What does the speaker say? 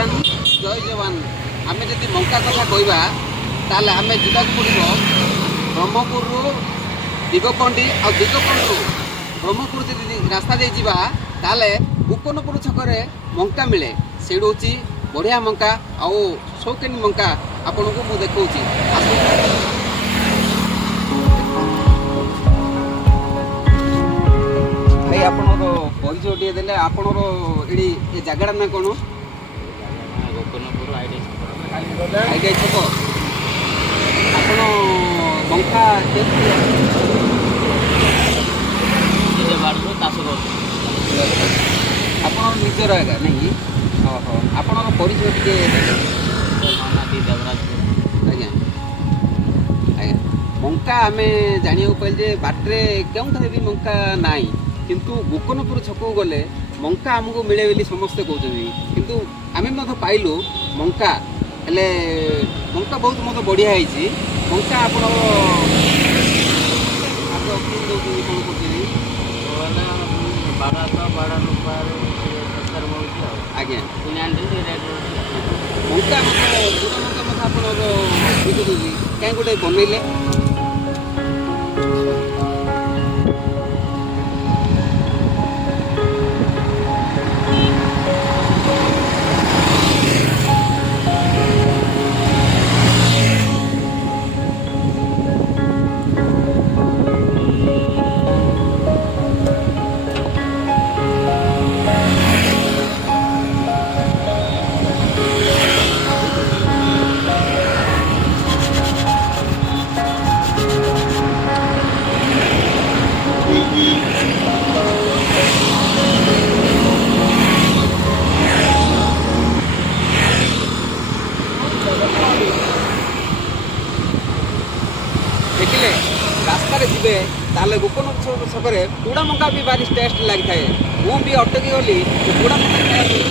किसान जय जवान आम जब मंका कथा कहवा ताले आम जावाक पड़ो ब्रह्मपुर दिगपंडी आ दिगपंडी ब्रह्मपुर जी रास्ता दे जावा ताले गुकनपुर छक मंका मिले से हूँ बढ़िया मंका आउ शौकीन मंका आपन को मुझे देखा भाई आपनर परिचय टे देले आपनर एडी ए जगह ना कौन गोकर्णपुर आईटीआई छक आपन मंका आपन निजर आएगा नहीं ओहो आपनर परिचय टे आज्ञा आज्ञा मंका आम जाना पाइल बाटे केउठारे भी मंका नाई किंतु गोकर्णपुर छक गले मंका आमको मिले बोली समस्ते कहते किंतु आम पाइलु मंका हेले मंका बहुत मत बढ़िया है मंका आप आज्ञा मंका आप कहीं गोटे बनइले देखिले रास्ता जी ताले गोकर्णपुर छक पोड़ा मंका भी भारी टेस्ट लगी था मुझे अटकी गली पोड़ा मंका